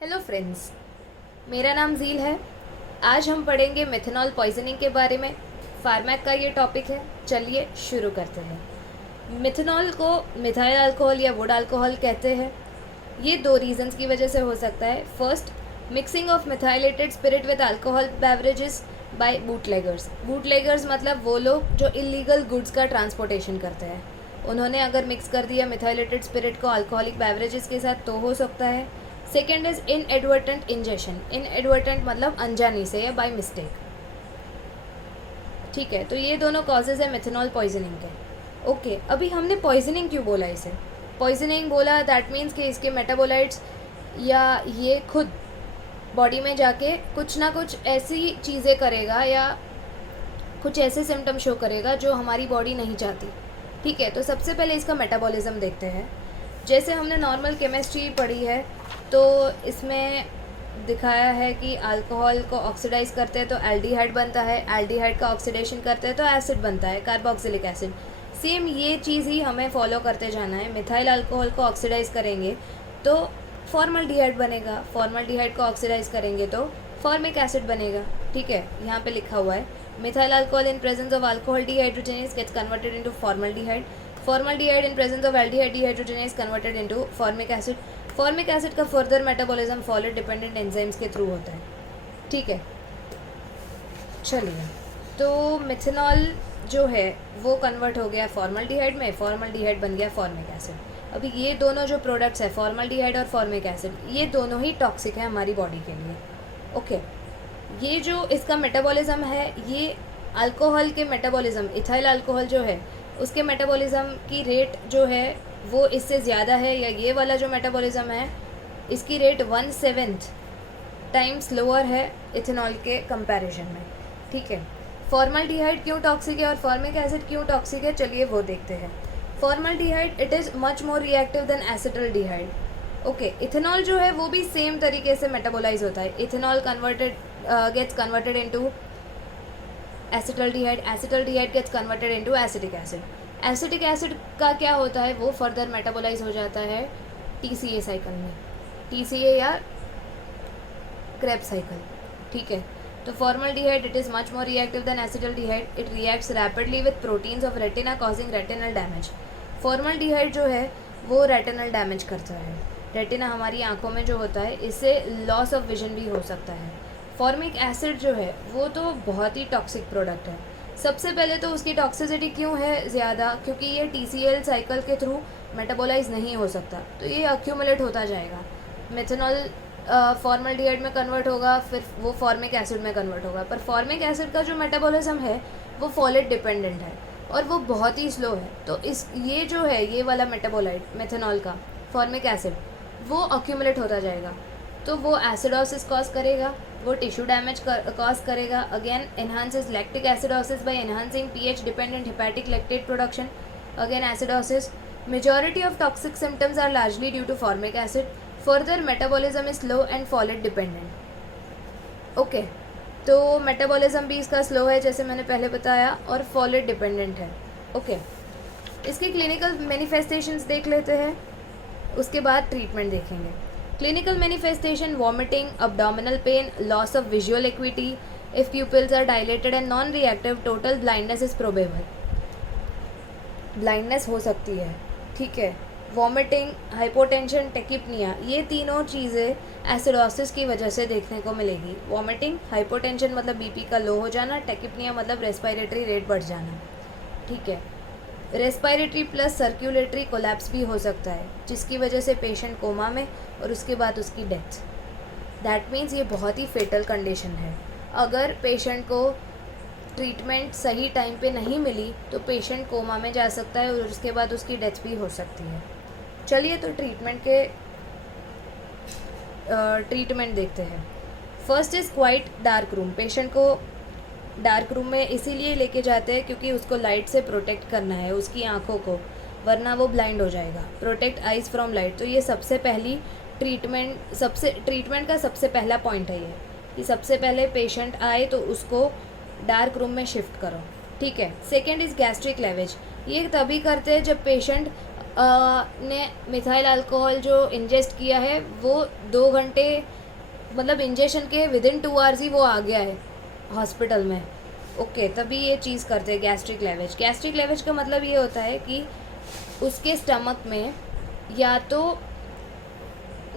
Hello friends, मेरा नाम zeal है। आज हम पढ़ेंगे मेथनॉल पॉइजनिंग के बारे में। फार्मैक का ये टॉपिक है। चलिए शुरू करते हैं। मिथेनॉल को मिथाइल अल्कोहल या वुड अल्कोहल कहते हैं। ये दो रीजंस की वजह से हो सकता है। First, mixing of methylated spirit with alcohol beverages by bootleggers. Bootleggers मतलब वो लोग जो इलीगल गुड्स का ट्रांसपोर्टेशन करते हैं। उन्होंने अगर मिक्स कर दिया मिथाइलेटेड स्पिरिट को अल्कोहलिक बेवरेजेस के साथ तो हो सकता है। Second is inadvertent injection. Inadvertent मतलब अनजानी से या बाय मिस्टेक। ठीक है, तो ये दोनों कॉजेज है मिथेनॉल पॉइजनिंग के। ओके, अभी हमने पॉइजनिंग क्यों बोला इसे? पॉइजनिंग बोला दैट मीन्स कि इसके मेटाबोलाइट्स या ये खुद बॉडी में जाके कुछ ना कुछ ऐसी चीज़ें करेगा या कुछ ऐसे सिम्टम शो करेगा जो हमारी बॉडी नहीं चाहती। ठीक है, तो सबसे पहले इसका मेटाबॉलिज्म देखते हैं। जैसे हमने नॉर्मल केमिस्ट्री पढ़ी है तो इसमें दिखाया है कि अल्कोहल को ऑक्सीडाइज करते हैं तो एल्डिहाइड बनता है, एल्डिहाइड का ऑक्सीडेशन करते हैं तो एसिड बनता है, कार्बोक्सिलिक एसिड। सेम ये चीज़ ही हमें फॉलो करते जाना है। मिथाइल अल्कोहल को ऑक्सीडाइज करेंगे तो फॉर्मल्डिहाइड बनेगा, फॉर्मल्डिहाइड को ऑक्सीडाइज करेंगे तो फॉर्मिक एसिड बनेगा। ठीक है, यहाँ पे लिखा हुआ है methyl alcohol in presence of alcohol dehydrogenase gets converted into formaldehyde. Formaldehyde in presence of aldehyde dehydrogenase converted into formic acid. Formic acid का further metabolism folate dependent enzymes के थ्रू होता है। ठीक है, चलिए, तो मिथेनॉल जो है वो कन्वर्ट हो गया फॉर्मल्डिहाइड में, फॉर्मल्डिहाइड बन गया फॉर्मिक एसिड। अभी ये दोनों जो प्रोडक्ट्स है फॉर्मल्डिहाइड और फॉर्मिक एसिड, ये दोनों ही टॉक्सिक है हमारी बॉडी के लिए। ओके, ये जो इसका मेटाबॉलिज्म है ये अल्कोहल के मेटाबॉलिज्म, इथाइल अल्कोहल जो है उसके मेटाबॉलिज्म की रेट जो है वो इससे ज़्यादा है, या ये वाला जो मेटाबॉलिज्म है इसकी रेट 1/7 टाइम्स लोअर है इथेनॉल के कंपैरिजन में। ठीक है, फॉर्मल्डिहाइड क्यों टॉक्सिक है और फॉर्मिक एसिड क्यों टॉक्सिक है, चलिए वो देखते हैं। Formaldehyde it is much more reactive than acetaldehyde. Okay, ethanol जो है वो भी सेम तरीके से मेटाबोलाइज होता है। Ethanol gets converted into acetaldehyde, acetaldehyde gets converted into acetic acid. Acetic acid का क्या होता है, वो फर्दर मेटाबोलाइज हो जाता है टीसीए साइकिल में, टीसीए या क्रेब साइकिल। ठीक है, तो formaldehyde it is much more reactive than acetaldehyde. It reacts rapidly with proteins of retina causing retinal damage. Formaldehyde जो है वो रेटिनल डैमेज करता है। रेटिना हमारी आंखों में जो होता है इससे लॉस ऑफ विजन भी हो सकता है। फॉर्मिक एसिड जो है वो तो बहुत ही टॉक्सिक प्रोडक्ट है। सबसे पहले तो उसकी टॉक्सिसिटी क्यों है ज़्यादा, क्योंकि ये टीसीएल साइकिल के थ्रू मेटाबोलाइज नहीं हो सकता, तो ये अक्यूमुलेट होता जाएगा। मिथेनॉल फॉर्मल्डिहाइड में कन्वर्ट होगा, फिर वो फॉर्मिक एसिड में कन्वर्ट होगा। पर फॉर्मिक एसिड का जो मेटाबॉलिज्म है वो फॉलेट डिपेंडेंट है और वो बहुत ही स्लो है। तो इस ये जो है ये वाला मेटाबोलाइट मिथेनॉल का फॉर्मिक एसिड वो अक्यूमुलेट होता जाएगा, तो वो एसिडोसिस कॉज करेगा, वो टिश्यू डैमेज कॉज करेगा। Again enhances lactic acidosis by enhancing pH dependent hepatic lactate production. Again acidosis. Majority of toxic symptoms are largely due to formic acid. Further metabolism is slow and folate dependent. Okay, तो metabolism भी इसका slow है जैसे मैंने पहले बताया और folate dependent है। ओके, इसकी क्लिनिकल मैनिफेस्टेशंस देख लेते हैं, उसके बाद ट्रीटमेंट देखेंगे। Clinical manifestation vomiting, abdominal pain, loss of visual acuity, if pupils are dilated and non reactive, total blindness is probable. Blindness हो सकती है। ठीक है, वॉमिटिंग, हाइपोटेंशन, टेकिपनिया, ये तीनों चीज़ें एसिडोसिस की वजह से देखने को मिलेगी। वॉमिटिंग, हाइपोटेंशन मतलब बीपी का लो हो जाना, टेकिपनिया मतलब रेस्पिरेटरी रेट बढ़ जाना। ठीक है, रेस्पिरेटरी प्लस सर्कुलेटरी कोलैप्स भी हो सकता है जिसकी वजह से पेशेंट कोमा में और उसके बाद उसकी डेथ। दैट मीन्स ये बहुत ही फेटल कंडीशन है। अगर पेशेंट को ट्रीटमेंट सही टाइम पे नहीं मिली तो पेशेंट कोमा में जा सकता है और उसके बाद उसकी डेथ भी हो सकती है। चलिए, तो ट्रीटमेंट देखते हैं। First is quite dark room. Patient को डार्क रूम में इसीलिए लेके जाते हैं क्योंकि उसको लाइट से प्रोटेक्ट करना है उसकी आँखों को, वरना वो ब्लाइंड हो जाएगा। प्रोटेक्ट आइज़ फ्रॉम लाइट, तो ये सबसे पहली ट्रीटमेंट का सबसे पहला पॉइंट है ये कि सबसे पहले पेशेंट आए तो उसको डार्क रूम में शिफ्ट करो। ठीक है, सेकेंड इज़ गैस्ट्रिक लेवेज। ये तभी करते हैं जब पेशेंट ने मिथाइल अल्कोहल जो इंजेस्ट किया है वो 2 घंटे मतलब इंजेक्शन के विदिन 2 आवर्स ही वो आ गया है हॉस्पिटल में। ओके, तभी ये चीज़ करते हैं गैस्ट्रिक लेवेज। गैस्ट्रिक लेवेज का मतलब ये होता है कि उसके स्टमक में या तो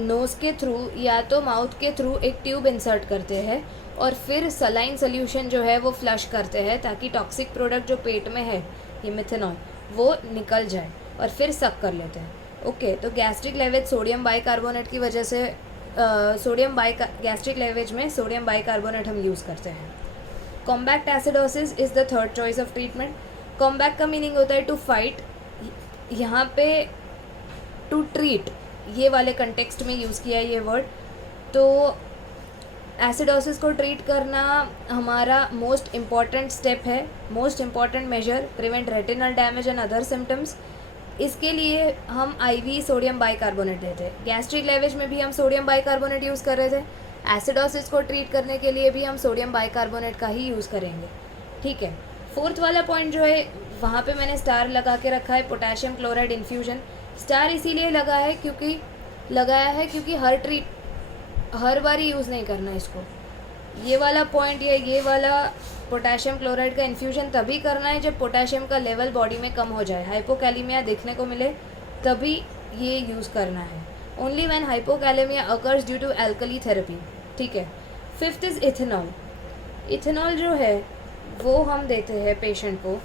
नोज़ के थ्रू या तो माउथ के थ्रू एक ट्यूब इंसर्ट करते हैं और फिर सलाइन सोल्यूशन जो है वो फ्लश करते हैं ताकि टॉक्सिक प्रोडक्ट जो पेट में है ये मिथेनॉल वो निकल जाए और फिर सक कर लेते हैं। ओके, तो गैस्ट्रिक लेवेज सोडियम बाइकार्बोनेट की वजह से गैस्ट्रिक लेवेज में सोडियम बाइकार्बोनेट हम यूज़ करते हैं। Combat acidosis is the third choice of treatment. Combat का मीनिंग होता है टू फाइट, यहाँ पे टू ट्रीट ये वाले कंटेक्स्ट में यूज़ किया है ये वर्ड। तो एसिडोसिस को ट्रीट करना हमारा मोस्ट इम्पॉर्टेंट स्टेप है, most important measure, prevent retinal damage and other symptoms. इसके लिए हम IV सोडियम बाइकार्बोनेट देते हैं। गैस्ट्रिक लेवेज में भी हम सोडियम बाइकार्बोनेट यूज़ कर रहे थे, एसिडोसिस को ट्रीट करने के लिए भी हम सोडियम बाइकार्बोनेट का ही यूज़ करेंगे। ठीक है, फोर्थ वाला पॉइंट जो है वहाँ पे मैंने स्टार लगा के रखा है, पोटेशियम क्लोराइड इन्फ्यूजन। स्टार इसीलिए लगाया है क्योंकि हर बार यूज़ नहीं करना इसको। ये वाला पॉइंट या ये वाला पोटेशियम क्लोराइड का इन्फ्यूजन तभी करना है जब पोटेशियम का लेवल बॉडी में कम हो जाए, हाइपोकैलेमिया देखने को मिले, तभी ये यूज़ करना है। Only when hypokalemia occurs due to alkali therapy. ठीक है, फिफ्थ इज़ इथेनॉल। इथेनॉल जो है वो हम देते हैं पेशेंट को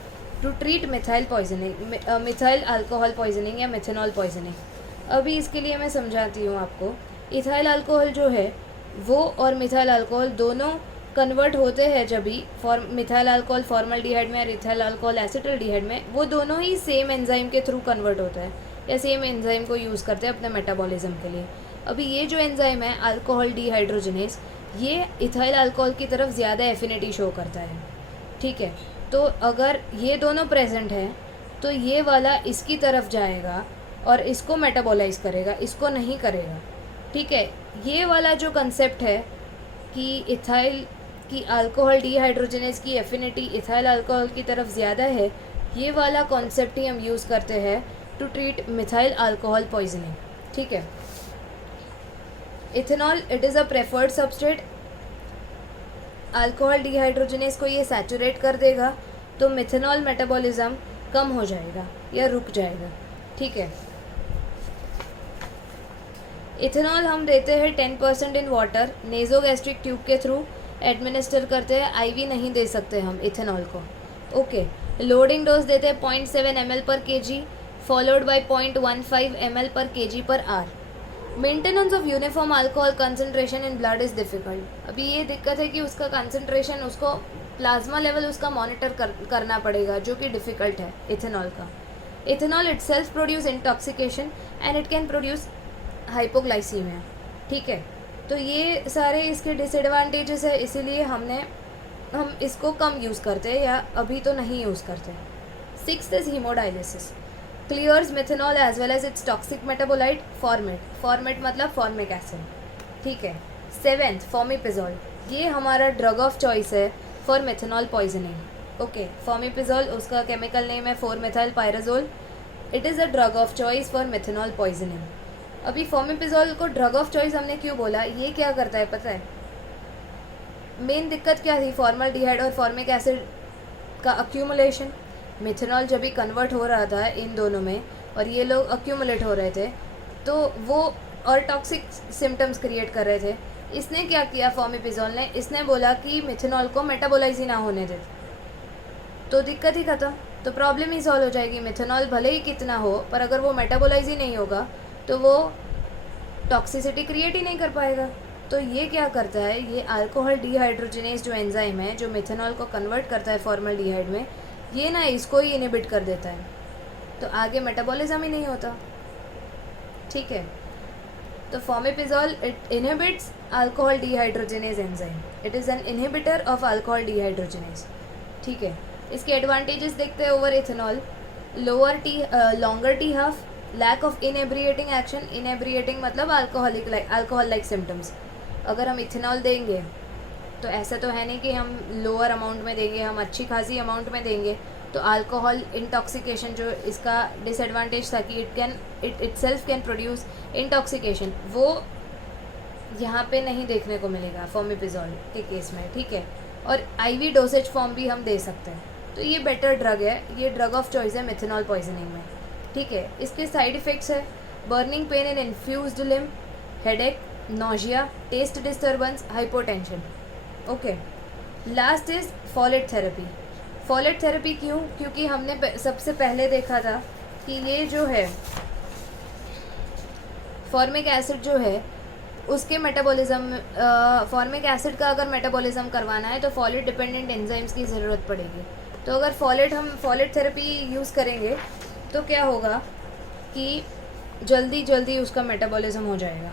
to treat methyl alcohol poisoning या मिथेनॉल पॉइजनिंग। अभी इसके लिए मैं समझाती हूँ आपको। इथाइल अल्कोहल जो है वो और मिथाइल अल्कोहल दोनों कन्वर्ट होते हैं जब भी मिथाइल अल्कोहल फॉर्मल्डिहाइड में और इथाइल अल्कोहल एसिटल्डिहाइड में, वो दोनों ही सेम एंजाइम के थ्रू कन्वर्ट होता है या सेम एंजाइम को यूज़ करते हैं अपने मेटाबॉलिज्म के लिए। अभी ये जो एंजाइम है अल्कोहल डिहाइड्रोजनेज, ये इथाइल अल्कोहल की तरफ ज़्यादा एफिनिटी शो करता है। ठीक है, तो अगर ये दोनों प्रेजेंट हैं तो ये वाला इसकी तरफ जाएगा और इसको मेटाबोलाइज करेगा, इसको नहीं करेगा। ठीक है, ये वाला जो कंसेप्ट है कि इथाइल की अल्कोहल डिहाइड्रोजनेज की एफिनिटी इथाइल अल्कोहल की तरफ ज़्यादा है, ये वाला कॉन्सेप्ट ही हम यूज़ करते हैं to treat methyl alcohol poisoning. ठीक है, ethanol it is a preferred substrate. Alcohol dehydrogenase को ये सैचुरेट कर देगा तो मिथेनॉल मेटाबॉलिज्म कम हो जाएगा या रुक जाएगा। ठीक है, इथेनॉल हम देते हैं 10% इन वाटर, नेज़ोगैस्ट्रिक ट्यूब के थ्रू एडमिनिस्टर करते हैं, IV नहीं दे सकते हम इथेनॉल को। ओके, लोडिंग डोज देते हैं 0.7 ml per kg followed by 0.15 ml per kg per आर। Maintenance of uniform alcohol concentration in blood is difficult. अभी ये दिक्कत है कि उसका कंसनट्रेशन, उसको प्लाज्मा लेवल उसका मॉनिटर करना पड़ेगा, जो कि डिफ़िकल्ट है इथेनॉल का। Ethanol it self produce intoxication and it can produce hypoglycaemia. ठीक है, तो ये सारे इसके डिसएडवांटेजेस है, इसीलिए हम इसको कम यूज़ करते हैं या अभी तो नहीं यूज़ करते। Sixth is haemodialysis, clears methanol as well as its toxic metabolite formate मतलब फॉर्मिक एसिड। ठीक है, सेवेंथ फॉर्मिपिजोल, ये हमारा ड्रग ऑफ चॉइस है for methanol poisoning. Okay, fomepizole उसका केमिकल नेम है 4-मेथाइल-पायराजोल। It is a drug of choice for methanol poisoning. अभी फॉर्मिपिजोल को ड्रग ऑफ चॉइस हमने क्यों बोला, ये क्या करता है पता है? मेन दिक्कत क्या थी, फॉर्मल्डिहाइड और फॉर्मिक एसिड का अक्यूमुलेशन। मिथेनॉल जब भी कन्वर्ट हो रहा था इन दोनों में और ये लोग अक्यूमुलेट हो रहे थे तो वो और टॉक्सिक सिम्टम्स क्रिएट कर रहे थे। इसने क्या किया फॉर्मिपिजोल ने, इसने बोला कि मिथेनॉल को मेटाबोलाइज ही ना होने दे, तो दिक्कत ही खत्म, तो प्रॉब्लम ही सॉल्व हो जाएगी। मिथेनॉल भले ही कितना हो पर अगर वो मेटाबोलाइज ही नहीं होगा तो वो टॉक्सिसिटी क्रिएट ही नहीं कर पाएगा। तो ये क्या करता है, ये अल्कोहल डिहाइड्रोजनेज जो एंजाइम है जो मिथेनॉल को कन्वर्ट करता है फॉर्मल्डिहाइड में, ये ना इसको ही इनहिबिट कर देता है, तो आगे मेटाबॉलिज्म ही नहीं होता। ठीक है, तो fomepizole it inhibits alcohol dehydrogenase enzyme, it is an inhibitor of alcohol dehydrogenase. ठीक है, इसके एडवांटेजेस देखते हैं over ethanol. Longer T half, lack of inebriating action. Inebriating मतलब अल्कोहल लाइक सिम्टम्स। अगर हम इथेनॉल देंगे तो ऐसा तो है नहीं कि हम लोअर अमाउंट में देंगे, हम अच्छी खासी अमाउंट में देंगे तो अल्कोहल इंटॉक्सिकेशन जो इसका डिसएडवांटेज था कि it itself can produce intoxication, वो यहाँ पे नहीं देखने को मिलेगा फॉर्मिपिजोल के केस में, ठीक है। और आईवी डोसेज फॉर्म भी हम दे सकते हैं, तो ये बेटर ड्रग है, ये ड्रग ऑफ चॉइस है मेथनॉल पॉइजनिंग में, ठीक है। इसके साइड इफ़ेक्ट्स है burning pain in infused limb, headache, nausea, taste disturbance, hypotension, okay. Last is folate therapy. Folate therapy क्यों? क्योंकि हमने सबसे पहले देखा था कि ये जो है फॉर्मिक एसिड जो है उसके मेटाबॉलिज्म, फॉर्मिक एसिड का अगर मेटाबॉलिज्म करवाना है तो फॉलेट डिपेंडेंट एंजाइम्स की ज़रूरत पड़ेगी। तो अगर हम फॉलेट थेरेपी यूज़ करेंगे तो क्या होगा कि जल्दी उसका मेटाबॉलिज्म हो जाएगा।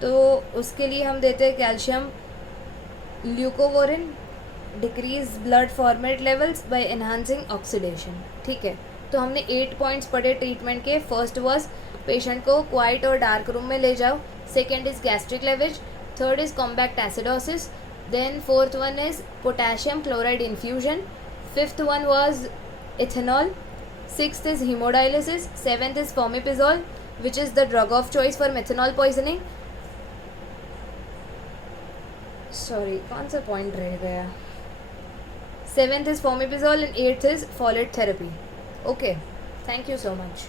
तो उसके लिए हम देते हैं calcium leucovorin, decrease blood formate levels by enhancing oxidation, ठीक है। तो हमने 8 पॉइंट्स पढ़े ट्रीटमेंट के। फर्स्ट वाज पेशेंट को क्वाइट और डार्क रूम में ले जाओ, second is gastric lavage, third is combat acidosis, then fourth one is potassium chloride infusion, fifth one was ethanol, sixth is haemodialysis, seventh is fomepizole which is the drug of choice for methanol poisoning. Sorry, कौन सा point रह गया? Seventh is fomepizole and eighth is folate therapy, okay. Thank you so much.